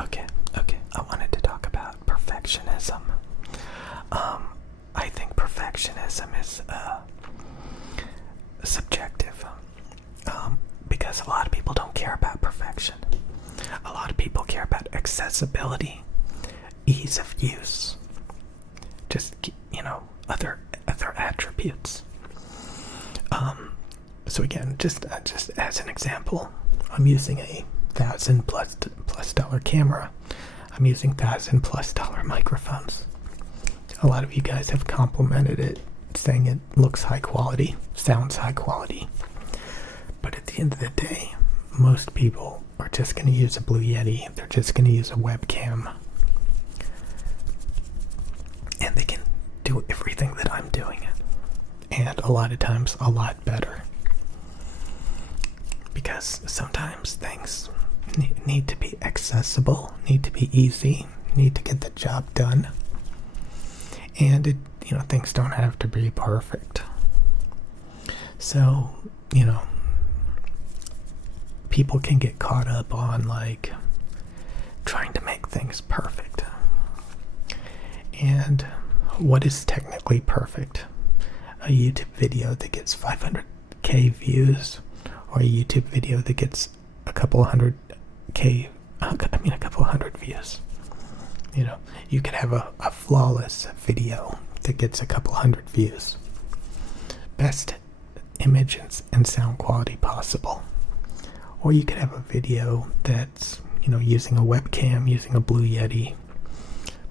Okay, okay. I wanted to talk about perfectionism. I think perfectionism is subjective because a lot of people don't care about perfection. A lot of people care about accessibility, ease of use, just other attributes. So again, just as an example, I'm using a $1,000+ camera. I'm using $1,000+ microphones. A lot of you guys have complimented it, saying it looks high quality, sounds high quality. But at the end of the day, most people are just going to use a Blue Yeti. They're just going to use a webcam. And they can do everything that I'm doing. And a lot of times, a lot better. Because sometimes things need to be accessible, need to be easy, need to get the job done. And things don't have to be perfect. So, people can get caught up on trying to make things perfect. And what is technically perfect? A YouTube video that gets 500k views, or a YouTube video that gets a couple hundred views. You could have a flawless video that gets a couple hundred views. Best image and sound quality possible. Or you could have a video that's, using a webcam, using a Blue Yeti,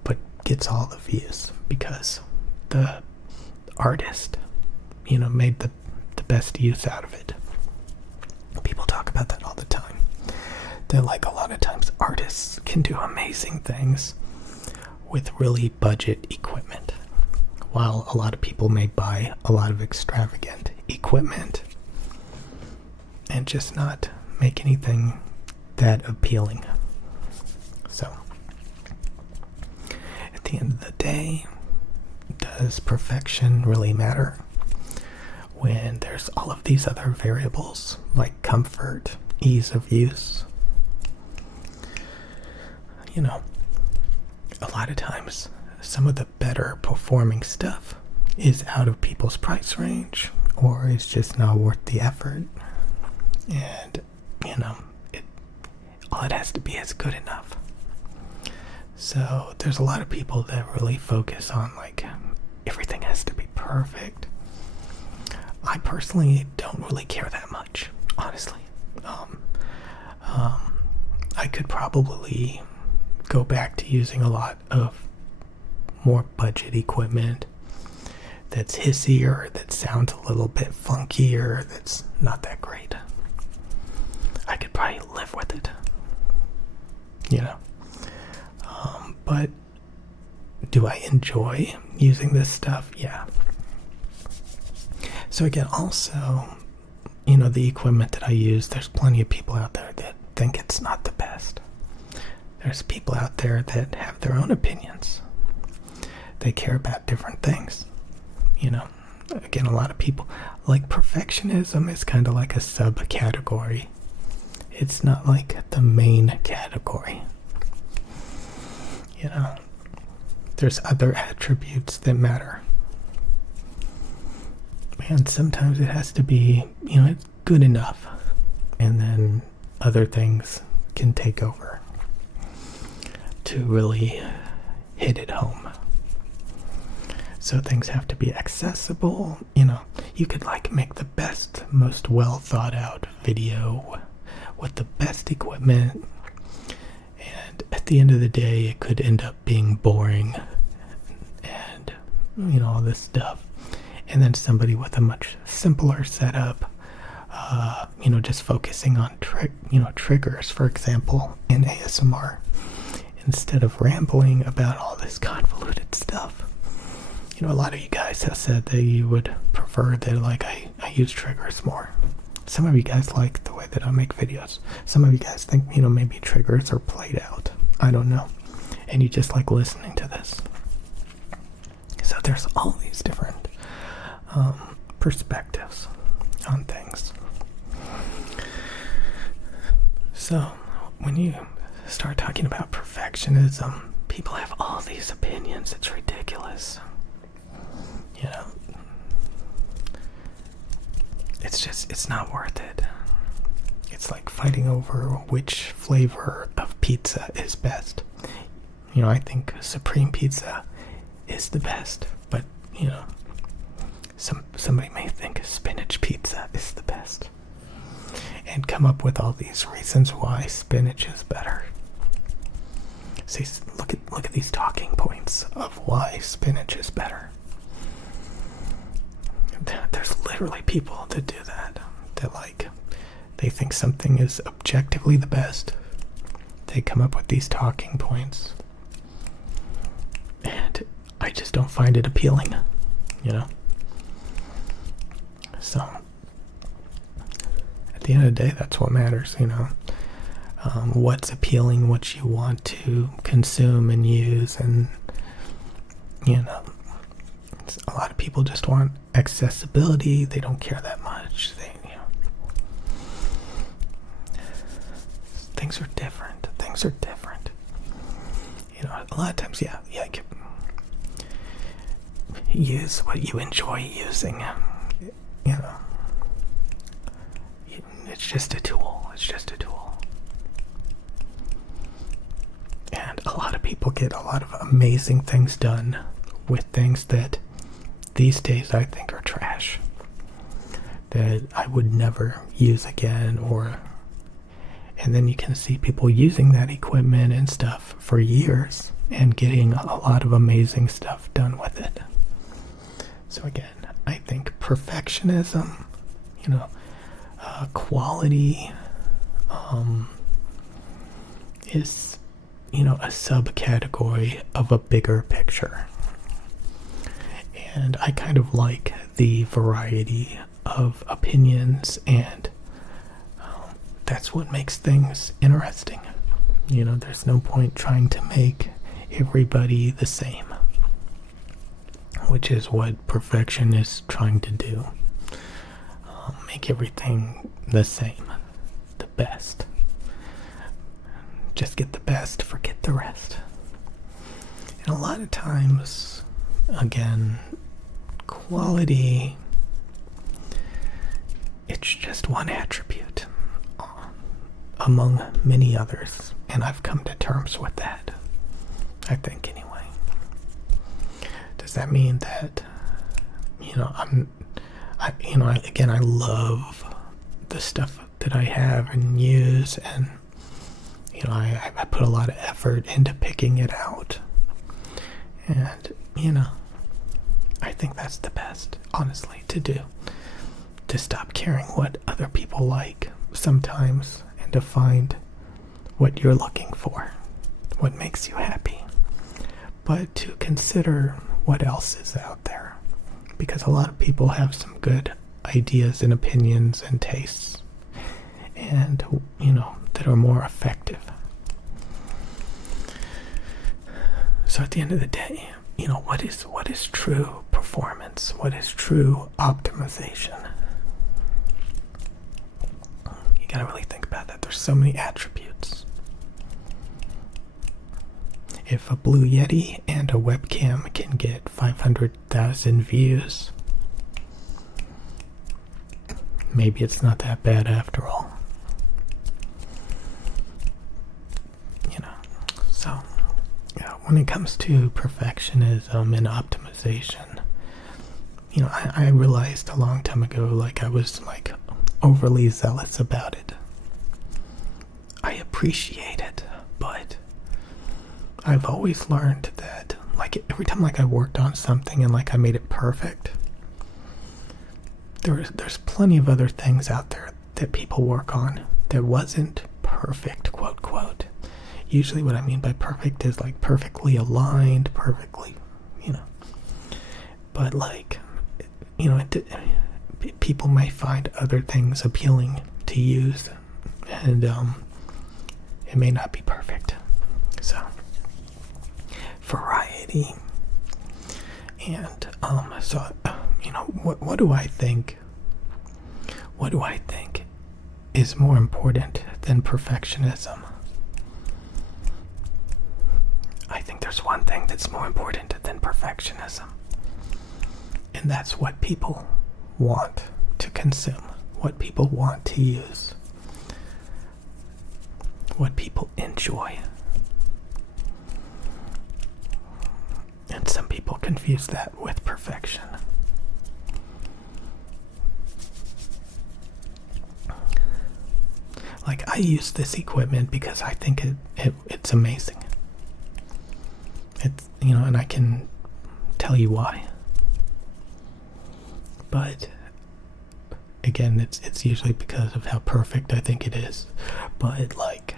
but gets all the views because the artist, made the best use out of it. People talk about that all the time. They're like, a lot of times artists can do amazing things with really budget equipment, while a lot of people may buy a lot of extravagant equipment and just not make anything that appealing. So, at the end of the day, does perfection really matter when there's all of these other variables like comfort, ease of use? A lot of times some of the better performing stuff is out of people's price range, or it's just not worth the effort. And all it has to be is good enough. So there's a lot of people that really focus on everything has to be perfect. I personally don't really care that much, honestly. I could probably go back to using a lot of more budget equipment that's hissier, that sounds a little bit funkier, that's not that great. I could probably live with it. But do I enjoy using this stuff? Yeah. So again, also, the equipment that I use, there's plenty of people out there that think it's not the best. There's people out there that have their own opinions. They care about different things. Again, a lot of people, perfectionism is kind of like a subcategory. It's not like the main category. There's other attributes that matter. And sometimes it has to be, it's good enough. And then other things can take over to really hit it home. So things have to be accessible. You could make the best, most well thought out video with the best equipment. And at the end of the day, it could end up being boring and, all this stuff. And then somebody with a much simpler setup, just focusing on triggers, for example, in ASMR, instead of rambling about all this convoluted stuff. A lot of you guys have said that you would prefer that I use triggers more. Some of you guys like the way that I make videos. Some of you guys think, maybe triggers are played out. I don't know. And you just like listening to this. So there's all these different perspectives on things. So when you start talking about perfectionism, people have all these opinions. It's ridiculous. You know, it's not worth it. It's like fighting over which flavor of pizza is best. You know, I think Supreme Pizza is the best, but, you know, somebody may think spinach pizza is the best. And come up with all these reasons why spinach is better. See, look at these talking points of why spinach is better. There's literally people that do that. They think something is objectively the best. They come up with these talking points. And I just don't find it appealing, you know? So, at the end of the day, that's what matters, you know? What's appealing, what you want to consume and use, and, you know, a lot of people just want accessibility. They don't care that much. Things are different. Things are different. You know, a lot of times, yeah, you can use what you enjoy using. You know, it's just a tool. It's just a tool. And a lot of people get a lot of amazing things done with things that these days I think are trash, that I would never use again. And then you can see people using that equipment and stuff for years and getting a lot of amazing stuff done with it. So again, I think perfectionism, you know, quality is, you know, a subcategory of a bigger picture. And I kind of like the variety of opinions, and that's what makes things interesting. You know, there's no point trying to make everybody the same, which is what perfection is trying to do. Make everything the same, the best. Just get the best, forget the rest. And a lot of times, again, quality, it's just one attribute among many others, and I've come to terms with that, I think, anyway. Does that mean that, you know, I love the stuff that I have and use, and, you know, I put a lot of effort into picking it out, and, you know, I think that's the best, honestly, to do. To stop caring what other people like sometimes, and to find what you're looking for, what makes you happy. But to consider what else is out there. Because a lot of people have some good ideas and opinions and tastes, and, you know, that are more effective. So at the end of the day, you know, what is true performance? What is true optimization? You gotta really think about that. There's so many attributes. If a Blue Yeti and a webcam can get 500,000 views, maybe it's not that bad after all. You know, so yeah, when it comes to perfectionism and optimization, you know, I realized a long time ago, like, I was like overly zealous about it. I appreciate it, but I've always learned that, like, every time, like, I worked on something and, like, I made it perfect, there's plenty of other things out there that people work on that wasn't perfect, quote, quote. Usually what I mean by perfect is, like, perfectly aligned, perfectly, you know. But, like, you know, people may find other things appealing to use, and it may not be perfect. So, variety. And you know, what do I think is more important than perfectionism? I think there's one thing that's more important than perfectionism. And that's what people want to consume, what people want to use, what people enjoy. And some people confuse that with perfection. Like, I use this equipment because I think it's amazing. It's, and I can tell you why. But again, it's usually because of how perfect I think it is. But like,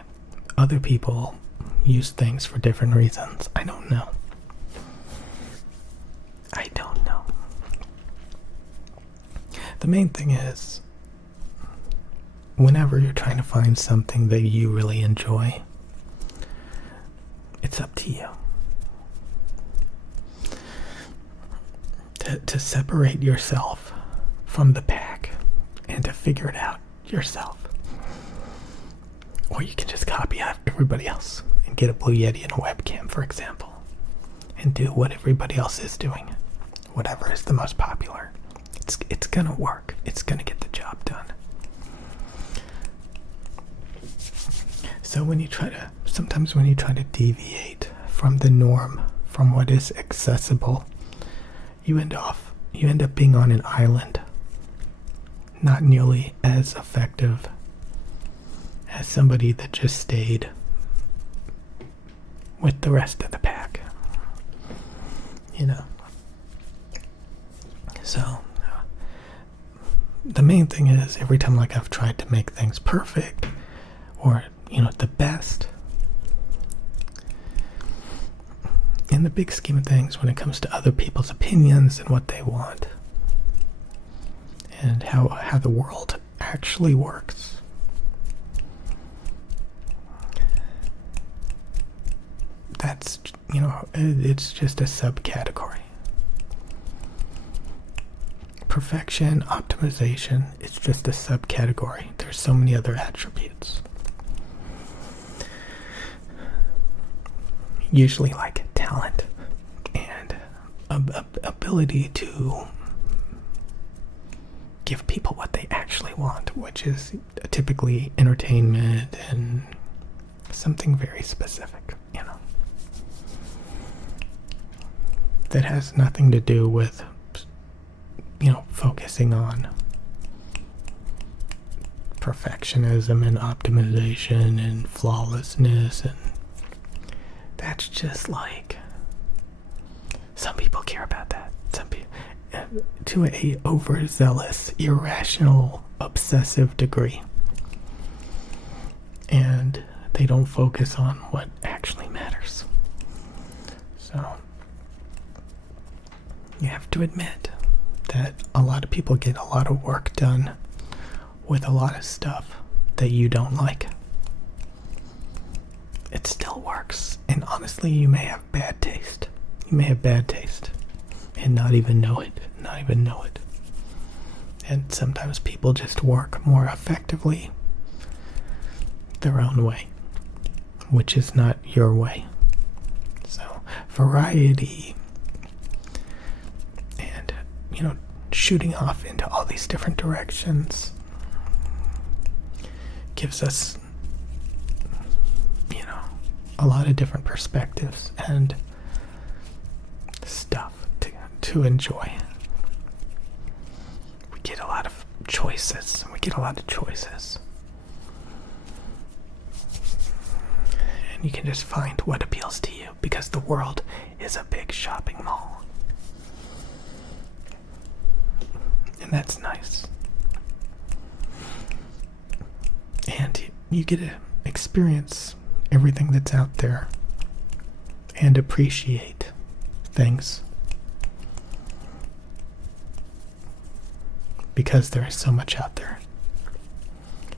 other people use things for different reasons. I don't know. The main thing is, whenever you're trying to find something that you really enjoy, it's up to you to separate yourself from the pack and to figure it out yourself. Or you can just copy everybody else and get a Blue Yeti and a webcam, for example, and do what everybody else is doing, whatever is the most popular. It's gonna work. It's gonna get the job done. So sometimes when you try to deviate from the norm, from what is accessible, you end up being on an island, not nearly as effective as somebody that just stayed with the rest of the pack. So the main thing is, every time I've tried to make things perfect or the best, in the big scheme of things, when it comes to other people's opinions and what they want and how the world actually works, that's it's just a subcategory. Perfection, optimization, it's just a subcategory. There's so many other attributes. Usually like talent and ability to give people what they actually want, which is typically entertainment and something very specific, that has nothing to do with focusing on perfectionism and optimization and flawlessness. And that's just like, some people care about that. Some people, to a overzealous, irrational, obsessive degree. And they don't focus on what actually matters. So you have to admit that a lot of people get a lot of work done with a lot of stuff that you don't like. It still works. And honestly, you may have bad taste. You may have bad taste and not even know it. And sometimes people just work more effectively their own way, which is not your way. So variety and shooting off into all these different directions gives us a lot of different perspectives and stuff to enjoy. We get a lot of choices. And you can just find what appeals to you, because the world is a big shopping mall. And that's nice. And you get to experience everything that's out there and appreciate things, because there is so much out there.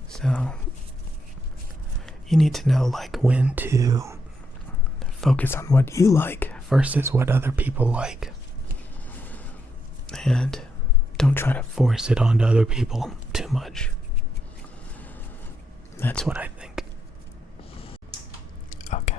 So you need to know when to focus on what you like versus what other people like, and don't try to force it onto other people too much. That's what I think. Okay.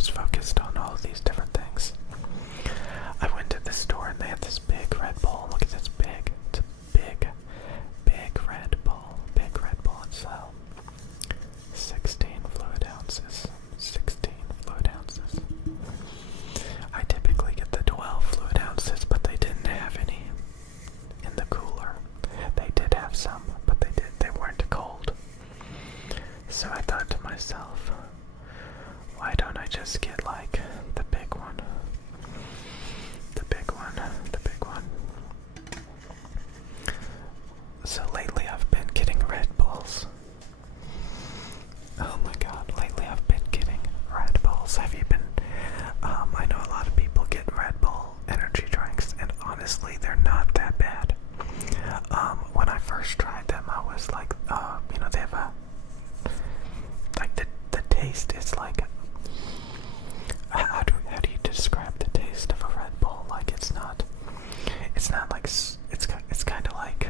was focused on all of these different things. I went to the store and they had this big Red Bull. Look at this big. It's a big Red Bull. Big Red Bull. It's 16 fluid ounces. 16 fluid ounces. I typically get the 12 fluid ounces, but they didn't have any in the cooler. They did have some, but they weren't cold. So I thought to myself, why don't I just get like the big one? The big one. So lately I've been getting Red Bulls. Oh my god, lately I've been getting Red Bulls. Have you been? I know a lot of people get Red Bull energy drinks, and honestly, they're not that bad. When I first tried them, I was like, they have a, like the taste is like, how do you describe the taste of a Red Bull? Like it's not like, it's kind of like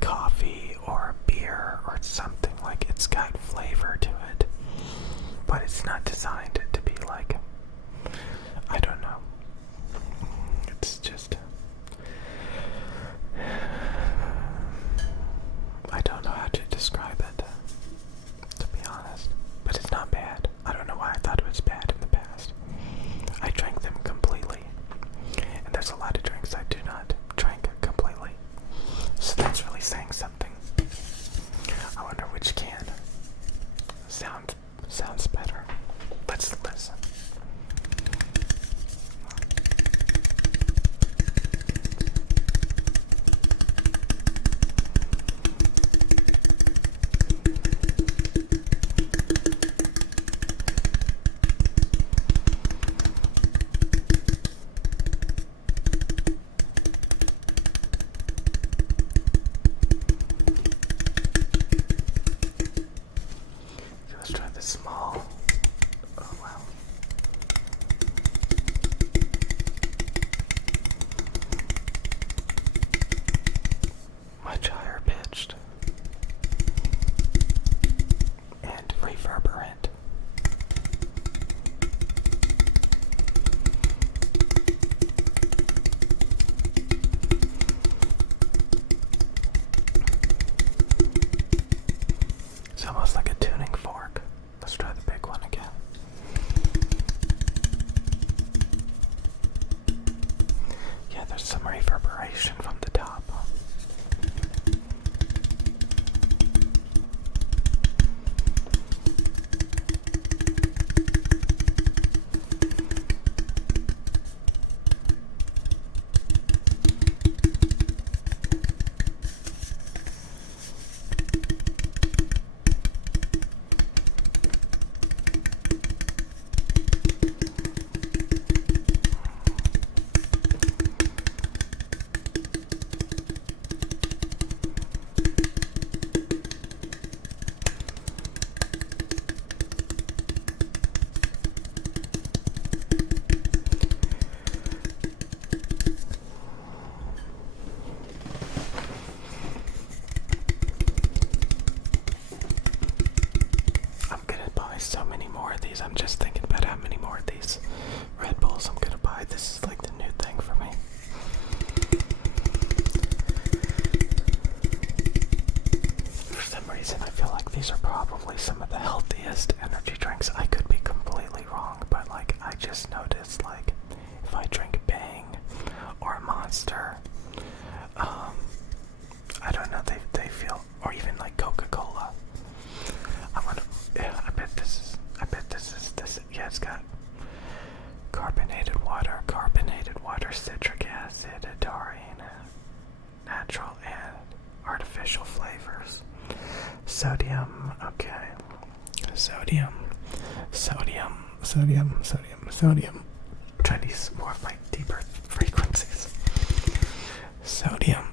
coffee or beer or something. Like it's got flavor to it, but it's not designed to be like, I don't know. It's just, I don't know how to describe it, to be honest. But it's not bad. I don't know why I thought it was bad in the past. I drank them completely, and there's a lot of drinks I do not drink completely. So that's really saying something. I wonder which can sounds better. Let's listen. Let's try the small. Oh wow. Much higher pitched and reverberant. It's almost like a tuning fork. Let's try the big one again. Yeah, there's some reverberation from the top. So many more of these. I'm just thinking about how many more of these Red Bulls I'm gonna buy. This is like the new thing for me. For some reason, I feel like these are probably some of the healthiest energy drinks. I could be completely wrong, but like I just noticed, like if I drink Bang or Monster, I don't know, they feel, or even like Coca-Cola. I bet this is this. Yeah, it's got carbonated water, citric acid, taurine, natural and artificial flavors. Sodium, okay. Sodium. Try these more of my deeper frequencies. Sodium.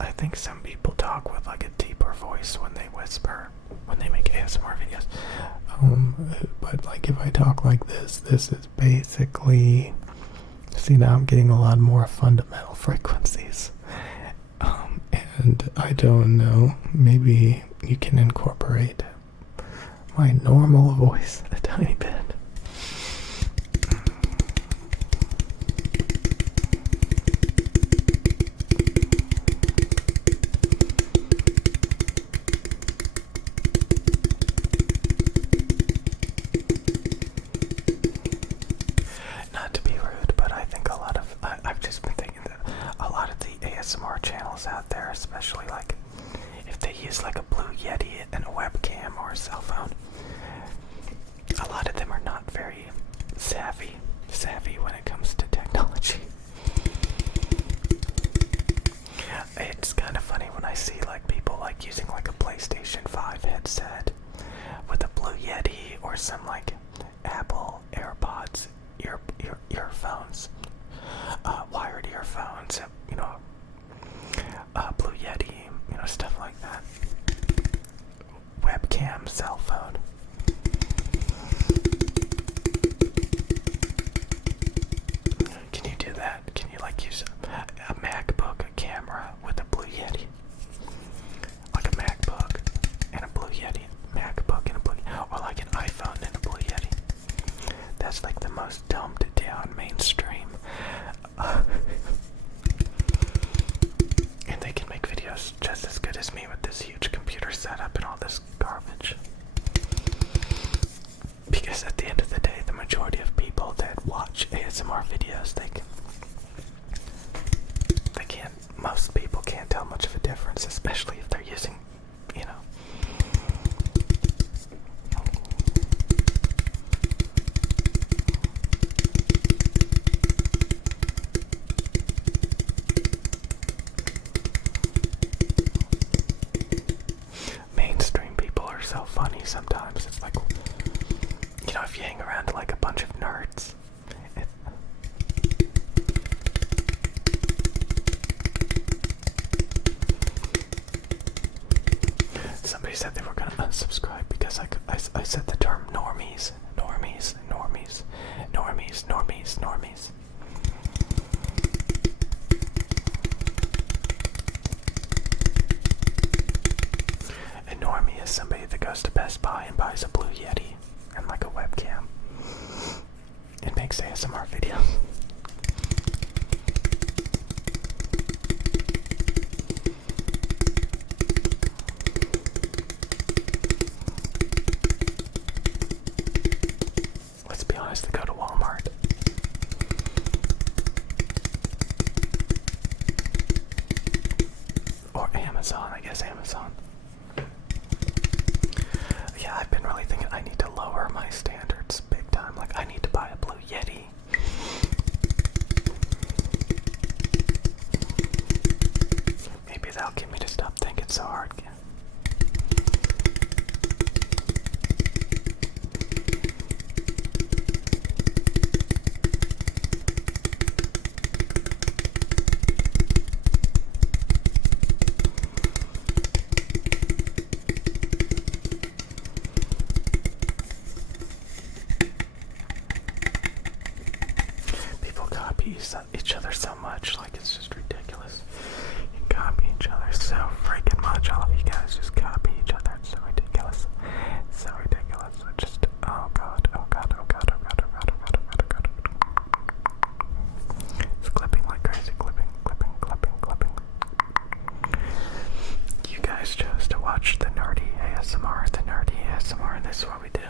I think some people talk with like a deeper voice when they whisper, when they make ASMR videos. But like if I talk like this is basically, see, now I'm getting a lot more fundamental frequencies. And I don't know, maybe you can incorporate my normal voice a tiny bit. Not to be rude, but I think I've just been thinking that a lot of the ASMR channels out there, especially like if they use like a Blue Yeti and a webcam or a cell phone, a lot of them are not very savvy when it comes to technology. It's kind of funny when I see like people like using like a PlayStation 5 headset with a Blue Yeti or some like Apple AirPods earphones, wired earphones, Blue Yeti, stuff like that. Webcam, cell phone. Can you do that? Can you like use a MacBook camera with a Blue Yeti? Like a MacBook and a Blue Yeti. MacBook and a Blue Yeti. Or like an iPhone and a Blue Yeti. That's like the most dumbed down mainstream. And they can make videos just as good as me with this huge computer setup and all this garbage. Because at the end of the day, the majority of people that watch ASMR videos, most people can't tell much of a difference, especially if they're using, mainstream people are so funny sometimes. It's like, if you hang around like a bunch of nerds, somebody said they were going to unsubscribe because I said the term normies. A normie is somebody that goes to Best Buy and buys a Blue Yeti and like a webcam and makes ASMR videos. Let's be honest, they go to Walmart. Or Amazon, I guess Amazon. Yeah, I've been really thinking I need to lower my standards big time. Like, I need to buy a Blue Yeti. Maybe that'll get me to stop thinking so hard again. Each other so much, like it's just ridiculous. You copy each other so freaking much. All of you guys just copy each other. It's so ridiculous. It's so ridiculous. It just, oh god. It's clipping like crazy. Clipping. You guys chose to watch the nerdy ASMR, and this is what we do.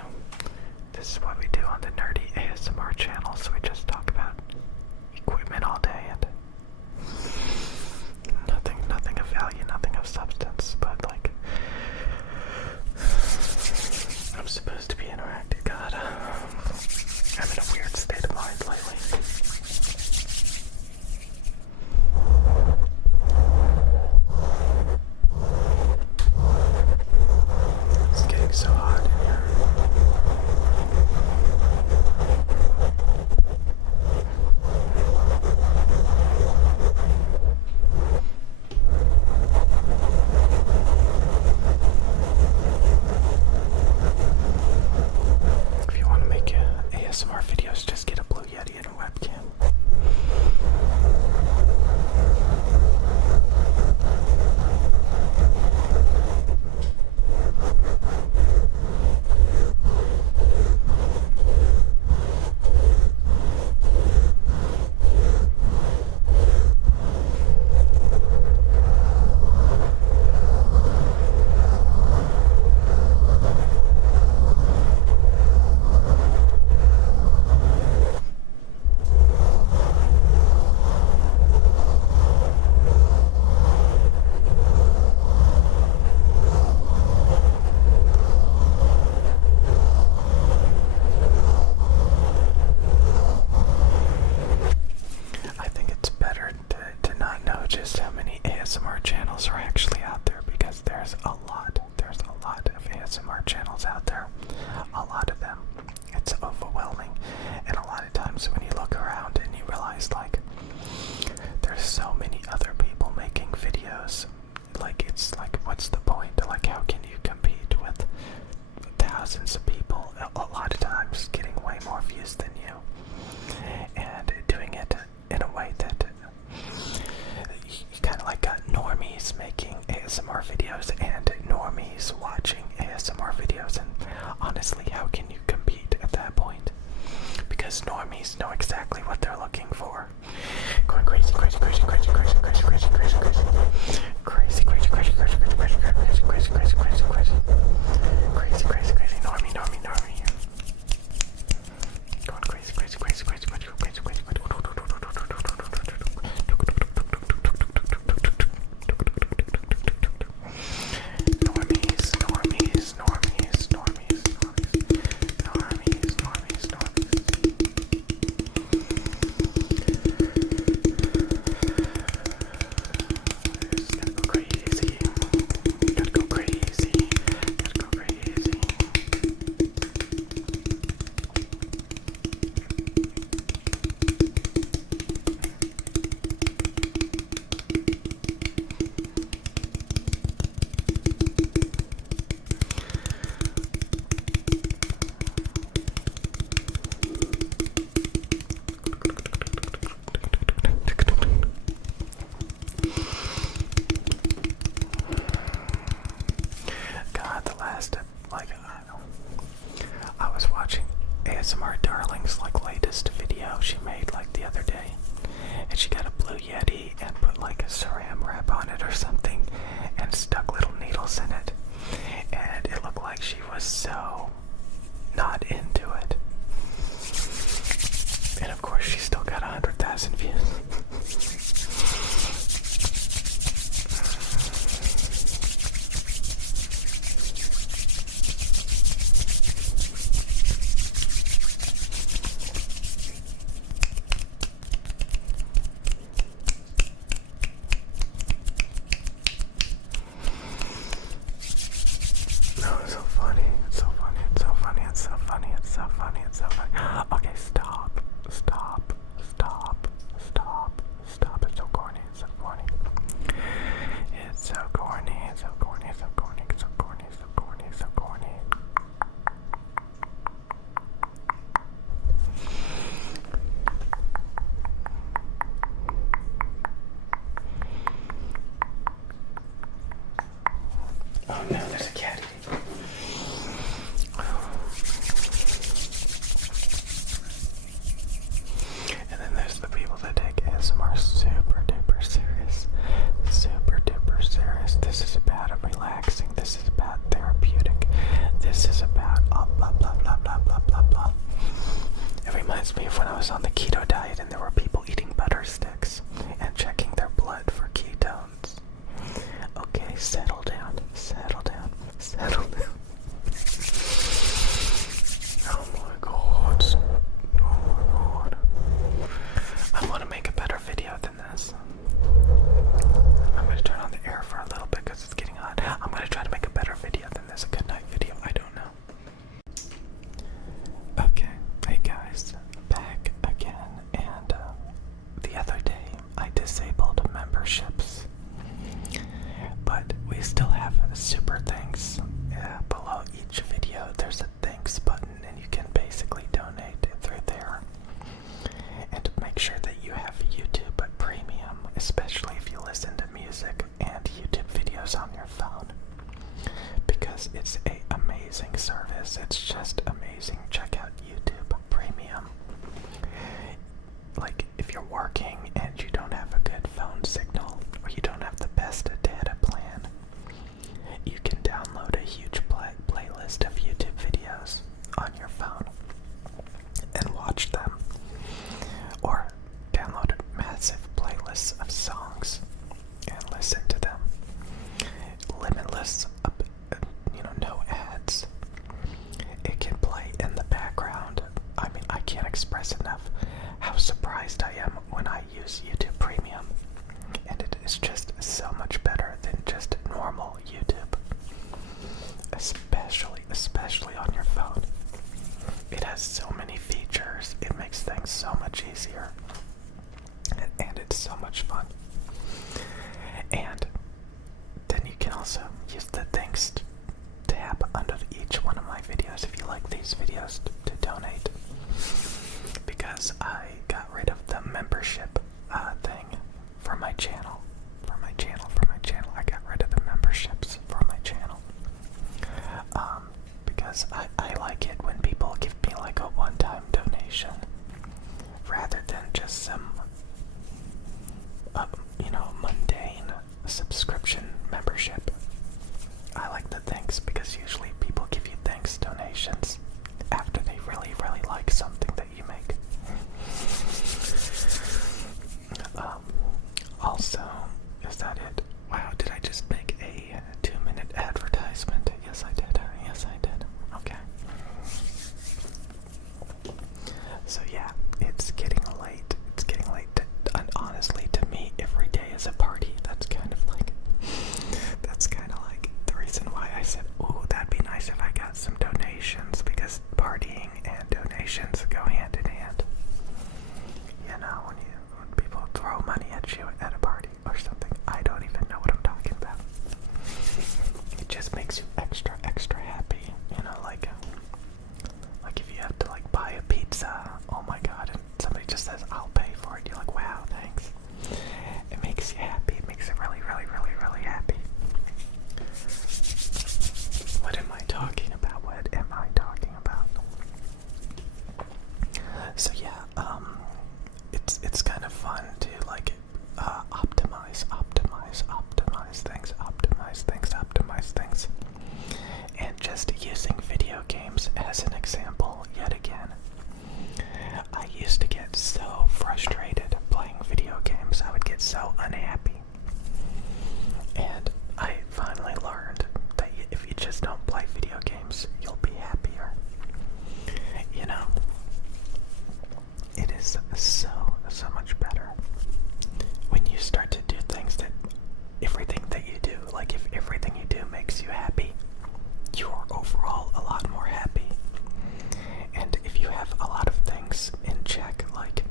This is what we do on the nerdy ASMR channel. So we just talk about equipment all day and nothing of value, nothing of substance, but like I'm supposed to be interactive. God, I'm in a weird state of mind lately. It's getting so hot in here. ASMR videos, just get a Blue Yeti and a webcam. a lot. There's a lot of ASMR channels out there. A lot of them. It's overwhelming. And a lot of times when you look around and you realize, like, there's so many other people making videos. Like, it's like, what's the point? Like, how can you compete with thousands of people, a lot of times getting way more views than you, and doing it in a way that you kind of like got normies making ASMR videos and normies watching ASMR videos, and honestly, how can you compete at that point? Because normies know exactly what they're looking for. Going crazy, crazy, crazy, crazy, crazy, crazy, crazy, crazy, crazy. Crazy, crazy, crazy, crazy, crazy, crazy, crazy, crazy, crazy, crazy, crazy. Crazy, crazy, crazy, normie, normie, normie. Going crazy, crazy, crazy, crazy, crazy, crazy, crazy, crazy. Normies, normies, normies, normies, normies, normies, normies, normies. It's gonna go crazy. Gotta go crazy. Gotta go crazy. God, the last, like, I was watching ASMR Darling's, like, latest video she made, like, the other day, and she got a Blue Yeti and put, like, a saran wrap on it or something, and stuck little needles in it, and it looked like she was so not into it, and of course she still got 100,000 views. No, it's so funny. It's so funny. It's so funny. It's so funny. It's so funny. It's so funny. Okay, stop. Stop. Stop. Stop. Stop. It's so corny. It's so corny. It's so corny. It's so corny. It's so corny. It's so corny. It's so corny. It's so corny. Oh no, there's a cat. And then there's the people that take ASMR super duper serious. Super duper serious. This is about relaxing. This is about therapeutic. This is about blah blah blah blah blah blah blah. It reminds me of when I was on the keto diet and there were people eating butter sticks and checking their blood for ketones. Okay, settle down, settle down, settle down. Oh my god. Oh my god. I want to make a better video than this. I'm going to turn on the air for a little bit because it's getting hot. I'm going to try to make a better video than this. A good night video. I don't know. Okay. Hey guys. Back again. And the other day I disabled memberships. But we still have super thanks. Below each video there's a thanks button and you can basically donate through there. And make sure that you have YouTube Premium, especially if you listen to music and YouTube videos on your phone, because it's an amazing service. It's just amazing. Check out YouTube Premium. Like, if you're working and you don't have a good phone signal or you don't have the best data plan, you can download a huge playlist of YouTube videos on your phone and watch them, or download massive playlists of songs and listen to them. Limitless, no ads. It can play in the background. I mean, I can't express enough how surprised I am when I use $5 if you like these videos to donate, because I got rid of the membership thing for my channel. I got rid of the memberships for my channel. Because I like it when people give me like a one-time donation rather than just some, mundane subscription membership. I like the thanks because usually people give you thanks donations after they really, really like something that you make. Also, is that it? Wow, did I just make a 2-minute advertisement? Yes, I did. Okay. So yeah, it's getting late. And honestly, to me, every day is a party. That's kind of like the reason why I said, ooh, that'd be nice if I got some donations, because partying and donations go hand in hand. When people throw money at you at a party or something, I don't even know what I'm talking about. It just makes you extra, extra happy. Like if you have to like buy a pizza, oh my god, and somebody just says, I'll pay for it. You're like, wow, thanks. It makes you happy. It makes it really, really, really, really happy. What am I talking about? So yeah, it's kind of fun to like optimize things. And just using video games as an example yet again. I used to get so frustrated playing video games. I would get so unhappy. And I finally learned that if you just don't play video games, you'll be happier. It is so much better when you start to do things that everything that you do, like if everything you do makes you happy, you're overall a lot more happy. And if you have a lot of things in check, like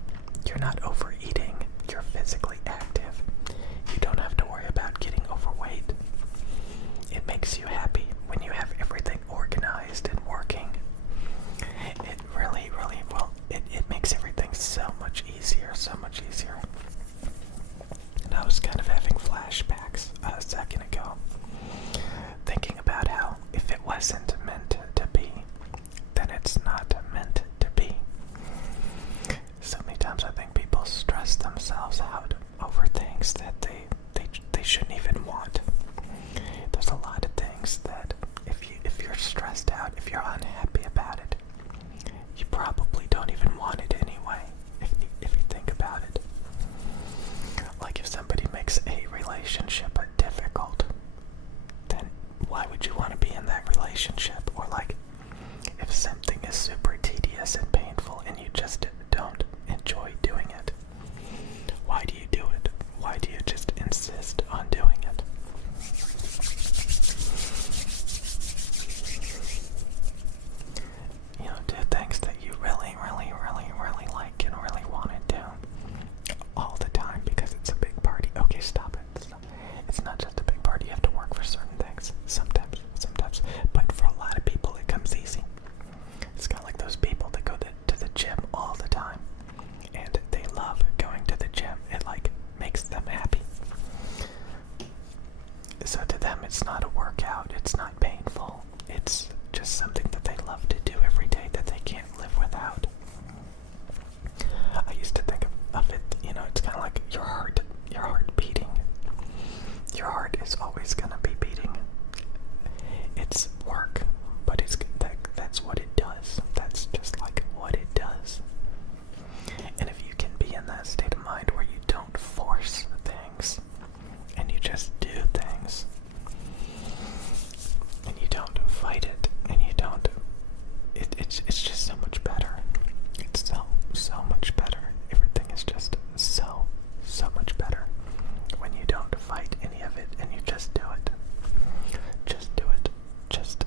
you're not overeating, you're physically active, you don't have to worry about getting overweight, it makes you happy when you have everything organized and working. It really, really, it makes everything so much easier. And I was kind of having flashbacks a second ago, thinking about how if it wasn't meant to be, then it's not meant to be. So many times I think people stress themselves out over things that they shouldn't even want. There's a lot of things that if you're stressed out, if you're unhappy about it, you probably don't even want it anyway, if you think about it. Like if somebody makes a relationship difficult, then why would you want to be in that relationship? Or like if something is super tedious and painful and you just don't enjoy doing it, why do you do it? Why do you just insist on doing it? Do things that you really, really, really, really like and really want to do all the time because it's a big party. Okay, stop it. It's not just a big party. You have to work for certain things. Sometimes. But for a lot of people, it comes easy. It's kind of like those people that go to the gym all the time, and they love going to the gym. It like makes them happy. So to them, it's not a workout. It's not painful. It's just something that they love to do every day that they can't live without. I used to think of it, it's kind of like your heart beating. Your heart is always going to be beating. It's work, but that's what it does. That's just like what it does. And if you can be in that state of mind where you don't force things, and you just do things, and you don't fight it, and you don't, it's just so much better. It's so much better. Everything is just so much better when you don't fight any of it and you just do it. Just do it. Just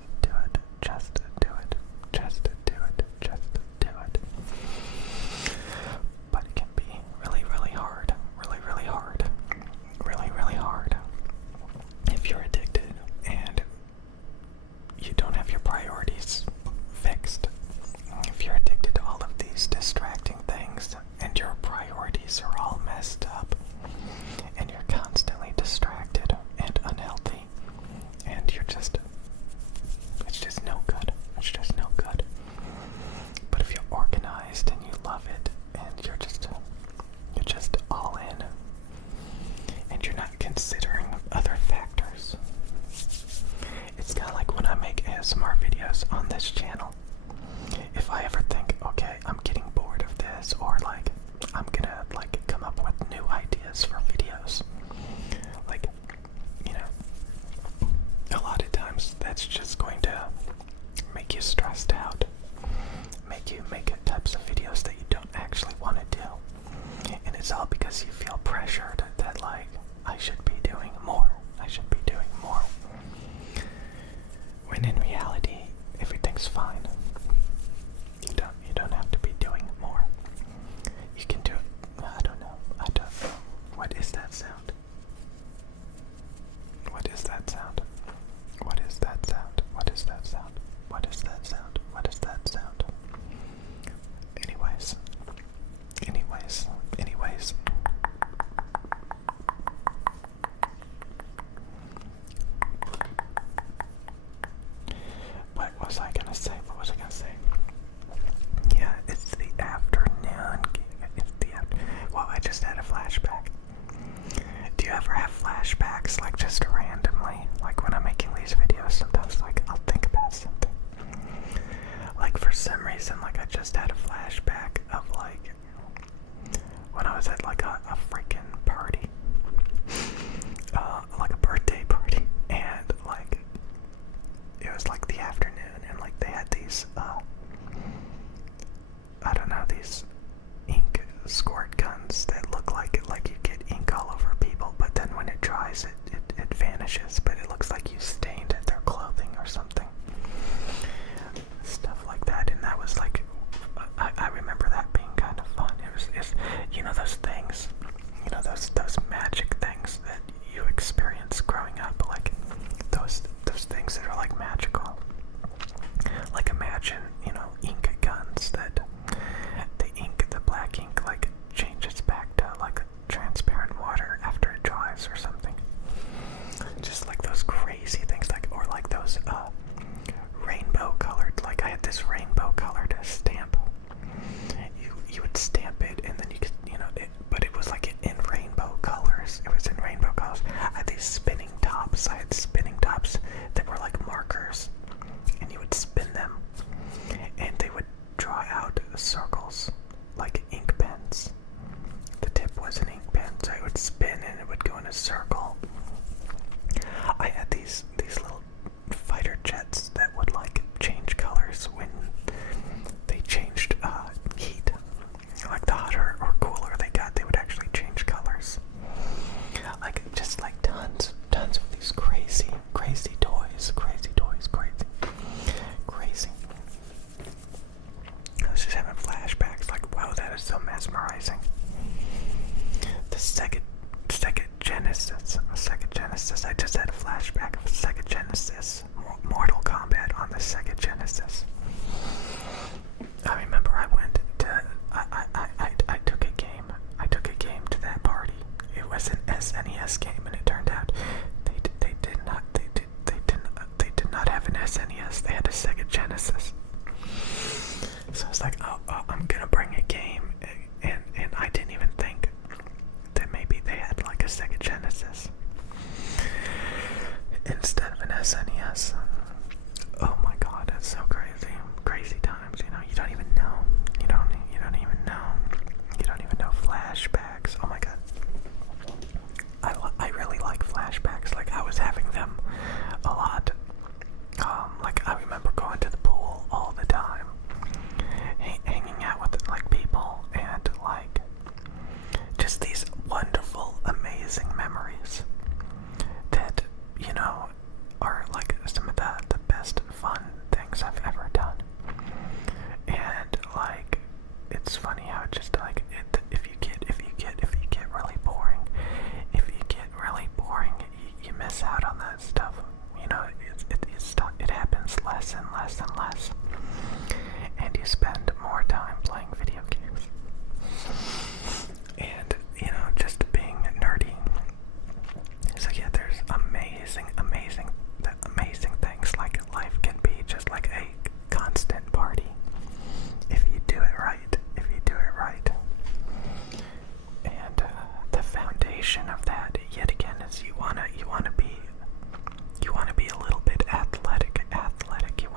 ASMR videos on this channel. If I ever think, okay, I'm getting bored of this, or like I'm gonna like come up with new ideas for videos, like, you know, a lot of times that's just going to make you stressed out, make you make types of videos that you don't actually want to do, and it's all because you feel pressured that like I should be doing more, I should be doing more, when in reality everything's fine. You don't have to be doing more. You can do it. I don't know. What is that sound? What is that sound? What is that sound? What is that sound? What is that sound? What is that sound? Anyways. What was I gonna say? Yeah, it's the afternoon. Well, I just had a flashback. Do you ever have flashbacks, like just randomly? Like when I'm making these videos, sometimes like I'll think about something. Like for some reason, like I just had a flashback of like when I was at like a freaking party. Like a birthday party. And like it was like the afternoon, and like they had these I don't know, these ink squirt guns that look like you get ink all over people, but then when it dries it vanishes, but it looks like you stained their clothing or something. Stuff like that. And that was like I remember that being kind of fun. It's you know those things, you know those magic things that you experience growing up, like those things that are like magical. Like imagine, you know, ink guns that the black ink like changes back to like transparent water after it dries or something. Just like those crazy things, like, or like those rainbow colored, like I had this rainbow colored stamp. You would stamp it and then you could, you know, but it was like in rainbow colors. It was in rainbow colors. I had these spinning tops. I had spinning tops that were like markers, and you would spin them and they would draw out circles like ink pens. The tip was an ink pen, so it would spin and it would go in a circle. I had these little fighter jets that would like change colors when they changed heat. Like the hotter or cooler they got, they would actually change colors. Like just like tons of these crazy toys. I was just having flashbacks, like, wow, that is so mesmerizing. The Sega Genesis. I just had a flashback of Sega Genesis. Mortal Kombat on the Sega Genesis. I remember I went to, I took a game to that party. It was an SNES game, and it turned out they did not have an SNES. They had a Sega Genesis. So I was like, oh, I'm gonna bring a game, and I didn't even think that maybe they had like a Sega Genesis instead of an SNES. Oh my God, that's so crazy times. You know, you don't even know. You don't even know flashbacks. Oh my God, I really like flashbacks. Like I was having them a lot. Like I remember going to the pool all the time, hanging out with like people, and like just these wonderful, amazing memories that, you know, are like some of the best fun things I've ever done. And like it's funny how it just like if you get really boring, you miss out on that stuff. You know, it happens less and less and less, and you spend more time playing video games. And you know, just being nerdy. So yeah, there's amazing things. Like life can be just like a constant party if you do it right. And the foundation of that, yet again, is you wanna be a little bit athletic. You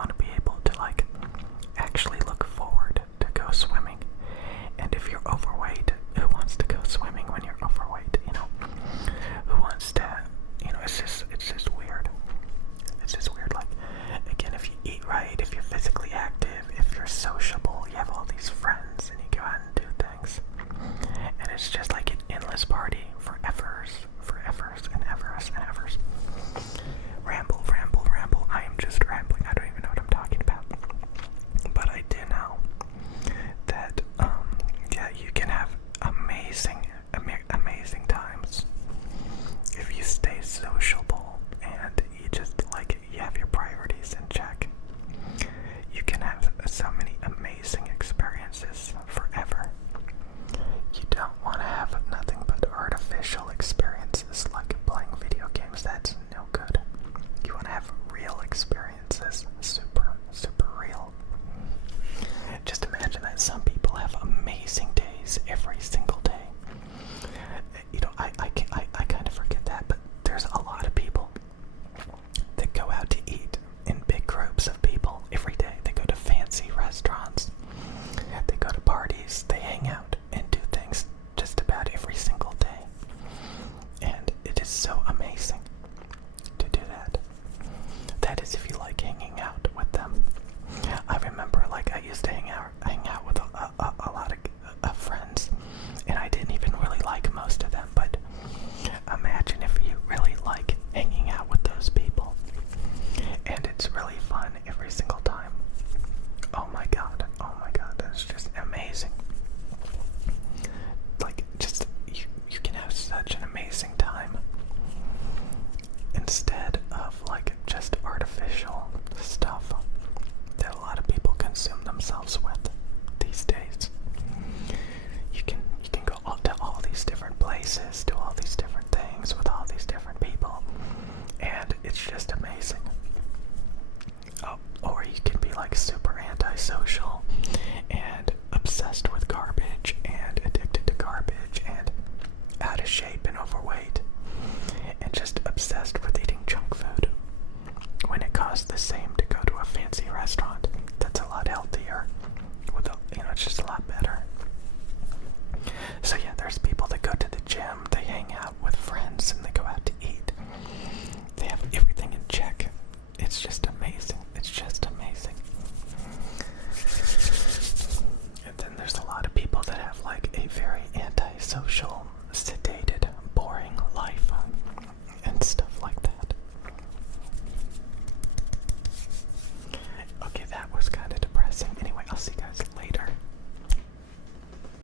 used to hang